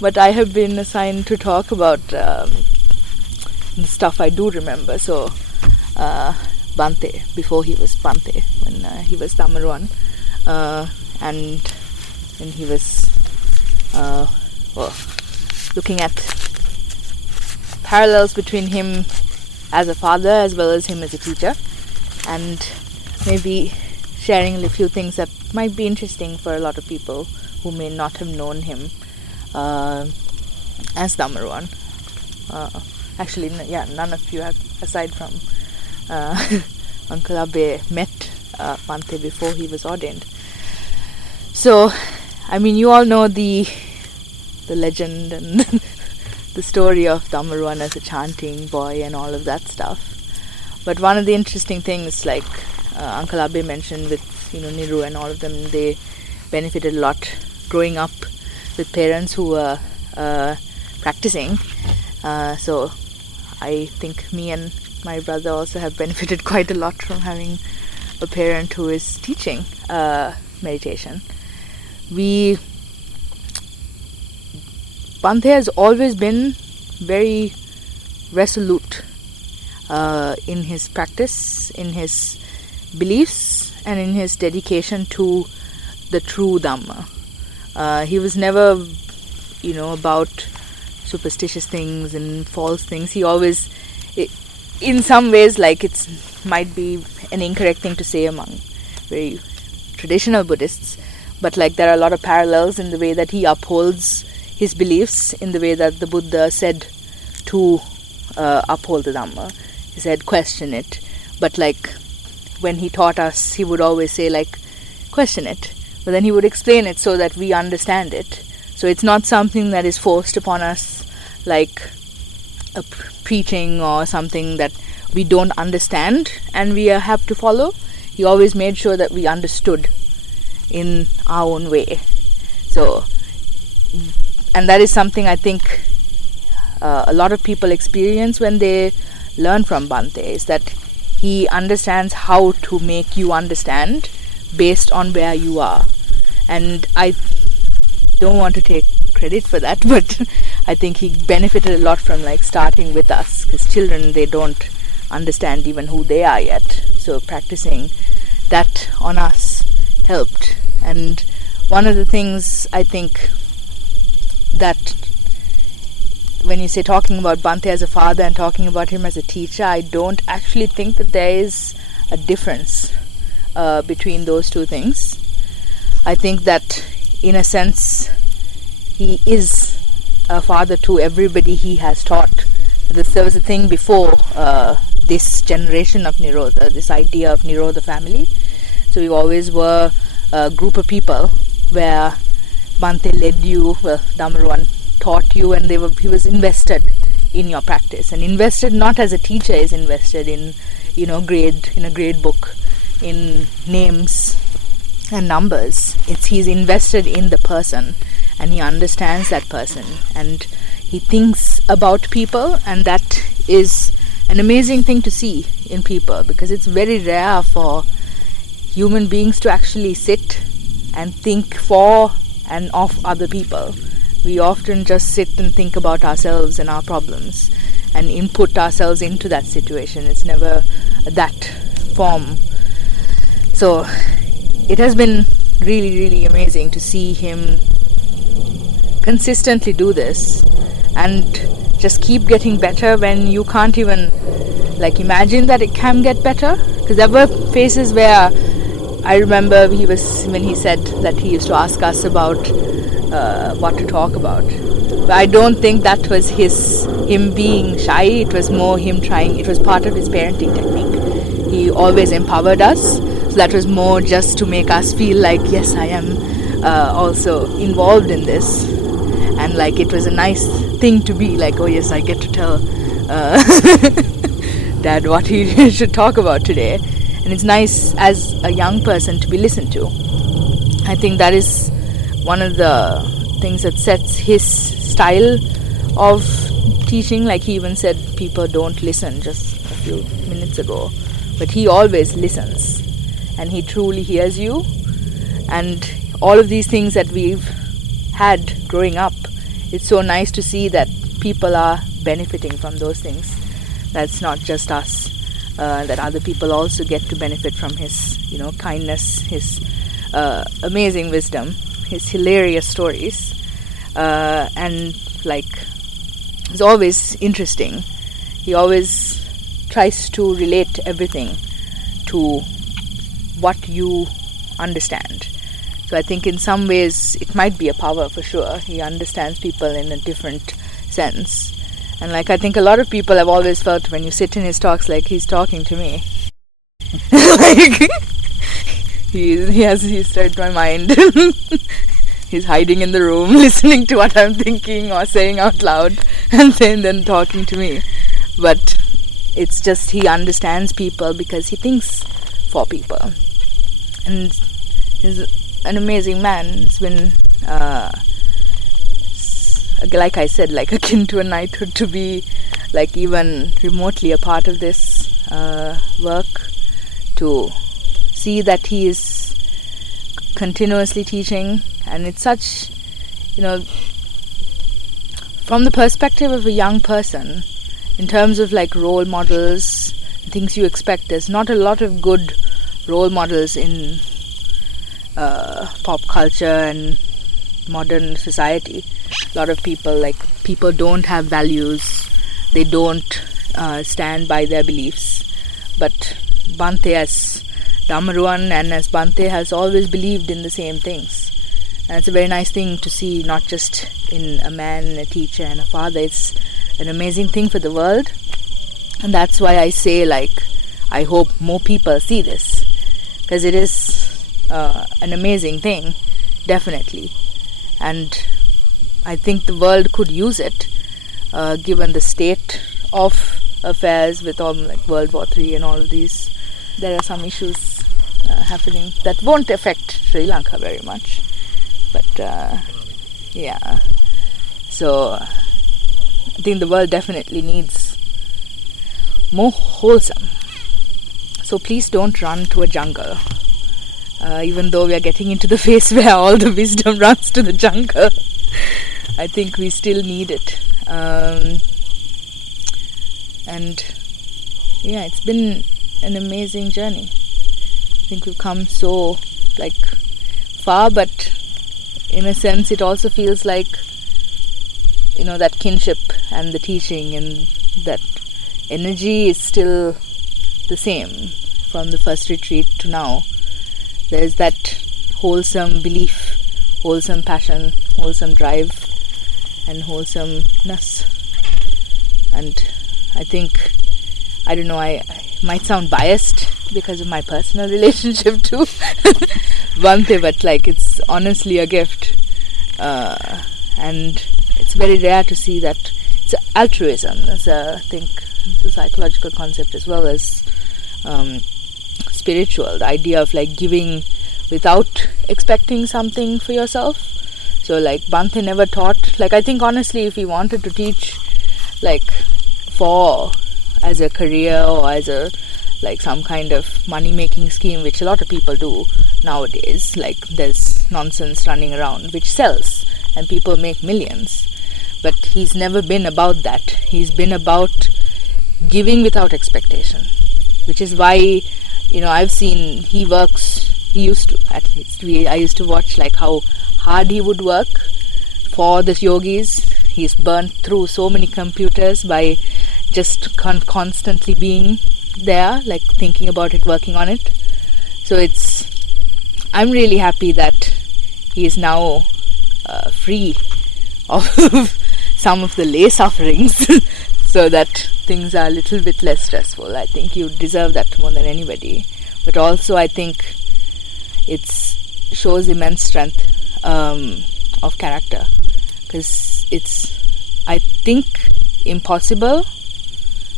but I have been assigned to talk about the stuff I do remember. So, Bhanté, before he was Bhanté, when he was Dhammaruwan, and when he was looking at parallels between him as a father as well as him as a teacher, and maybe sharing a few things that might be interesting for a lot of people who may not have known him as Dhammaruwan. Actually, none of you have, aside from Uncle Abe, met Bhanté before he was ordained. So, I mean, you all know the legend and the story of Dhammaruwan as a chanting boy and all of that stuff. But one of the interesting things, like Uncle Abe mentioned with Niru and all of them, they benefited a lot growing up with parents who were practicing. So I think me and my brother also have benefited quite a lot from having a parent who is teaching meditation. Bhanté has always been very resolute in his practice, in his beliefs, and in his dedication to the true Dhamma. He was never, about superstitious things and false things. He always, in some ways, like it might be an incorrect thing to say among very traditional Buddhists, but like there are a lot of parallels in the way that he upholds his beliefs, in the way that the Buddha said to uphold the Dhamma. He said, question it. But like when he taught us, he would always say like, question it. But then he would explain it so that we understand it. So it's not something that is forced upon us like a preaching or something that we don't understand and we have to follow. He always made sure that we understood in our own way. So, and that is something I think a lot of people experience when they learn from Bhanté, is that he understands how to make you understand based on where you are. And I don't want to take credit for that, but I think he benefited a lot from like starting with us, because children, they don't understand even who they are yet. So practicing that on us helped. And one of the things I think that when you say talking about Bhanté as a father and talking about him as a teacher, I don't actually think that there is a difference between those two things. I think that in a sense he is a father to everybody he has taught. There was a thing before this generation of Nirodha, this idea of Nirodha family. So we always were a group of people where Bhanté led you, Dhammaruwan taught you, and he was invested in your practice, and invested not as a teacher is invested in in a grade book, in names and numbers. He's invested in the person, and he understands that person, and he thinks about people, and that is an amazing thing to see in people, because it's very rare for human beings to actually sit and think for and of other people. We often just sit and think about ourselves and our problems and input ourselves into that situation. It's never that form. So it has been really, really amazing to see him consistently do this and just keep getting better when you can't even like imagine that it can get better. Because there were phases where I remember when he said that he used to ask us about what to talk about. But I don't think that was him being shy. It was more him trying. It was part of his parenting technique. He always empowered us. So that was more just to make us feel like, yes, I am also involved in this. And like it was a nice thing to be like, oh yes, I get to tell Dad what he should talk about today. And it's nice as a young person to be listened to. I think that is one of the things that sets his style of teaching. Like he even said people don't listen just a few minutes ago, but he always listens and he truly hears you. And all of these things that we've had growing up it's so nice to see that people are benefiting from those things. That's not just us, that other people also get to benefit from his, kindness, his amazing wisdom, his hilarious stories, and it's always interesting. He always tries to relate everything to what you understand. So I think in some ways it might be a power for sure. He understands people in a different sense. And I think a lot of people have always felt when you sit in his talks like he's talking to me. He's read my mind. He's hiding in the room, listening to what I'm thinking or saying out loud, and then talking to me. But it's just he understands people because he thinks for people. And he's an amazing man. It's been, like I said, akin to a knighthood to be even remotely a part of this work, to see that he is continuously teaching. And it's such, from the perspective of a young person, in terms of role models, things you expect, there's not a lot of good role models in pop culture and modern society. A lot of people don't have values, they don't stand by their beliefs. But Bhanté, as Damaruan and as Bhanté, has always believed in the same things. And it's a very nice thing to see, not just in a man, a teacher and a father. It's an amazing thing for the world. And that's why I say, I hope more people see this. Because it is an amazing thing, definitely. And I think the world could use it, given the state of affairs with all World War III and all of these. There are some issues happening that won't affect Sri Lanka very much. But yeah, so I think the world definitely needs more wholesome. So please don't run to a jungle. Even though we are getting into the phase where all the wisdom runs to the jungle, I think we still need it. And yeah, it's been an amazing journey. I think we've come so far, but in a sense it also feels like that kinship and the teaching and that energy is still the same from the first retreat to now. There's that wholesome belief, wholesome passion, wholesome drive and wholesomeness. And I think, I don't know, I might sound biased because of my personal relationship to Bhanté, but it's honestly a gift. And it's very rare to see that. It's altruism. I think it's a psychological concept as well as spiritual. The idea of giving without expecting something for yourself. So Bhanté never taught. I think honestly, if he wanted to teach for as a career or as a some kind of money-making scheme, which a lot of people do nowadays, there's nonsense running around which sells and people make millions. But he's never been about that. He's been about giving without expectation, which is why I've seen he works. He used to, at least I used to watch how hard he would work for the yogis. He's burnt through so many computers by just constantly being there, thinking about it, working on it. So I'm really happy that he is now free of some of the lay sufferings so that things are a little bit less stressful. I think you deserve that more than anybody. But also I think it shows immense strength of character, because it's, I think, impossible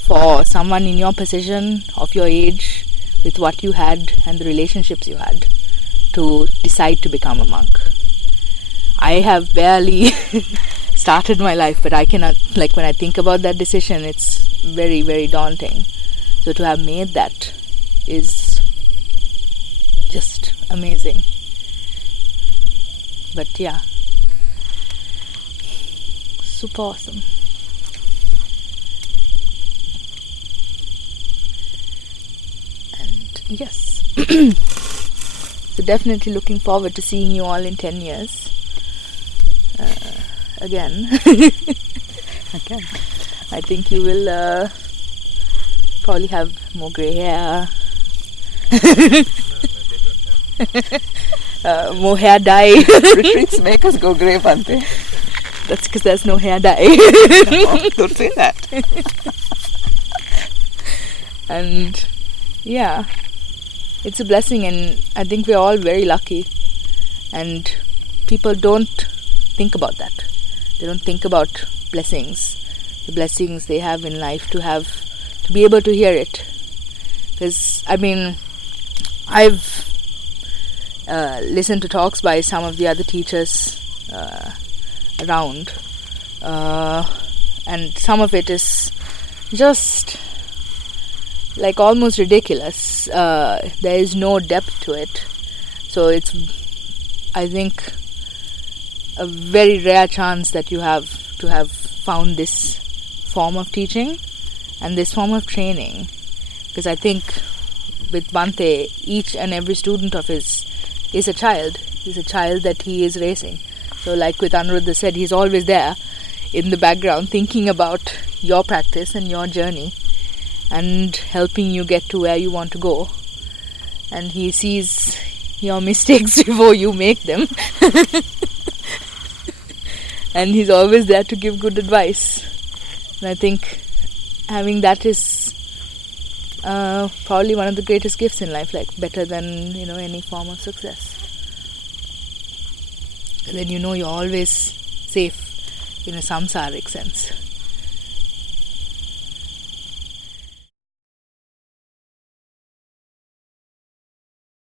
for someone in your position, of your age, with what you had and the relationships you had, to decide to become a monk. I have barely started my life, but I cannot, when I think about that decision, it's very, very daunting. So to have made that is just amazing. But yeah, super awesome. And yes, so definitely looking forward to seeing you all in 10 years. Again. Again. I think you will probably have more grey hair. More hair dye. Retreats make us go grey, Bhanté. That's because there's no hair dye. No, don't say that. And yeah, it's a blessing, and I think we're all very lucky. And people don't think about that. They don't think about blessings, the blessings they have in life, to be able to hear it. Because I mean, I've listened to talks by some of the other teachers around, and some of it is just like almost ridiculous. There is no depth to it, so it's, I think, a very rare chance that you have to have found this form of teaching and this form of training. Because I think with Bhanté, each and every student of his is a child. He's a child that he is raising. So like with Anuruddha said, he's always there in the background thinking about your practice and your journey and helping you get to where you want to go. And he sees your mistakes before you make them. And he's always there to give good advice. And I think having that is probably one of the greatest gifts in life, like better than any form of success. And then you're always safe in a samsaric sense.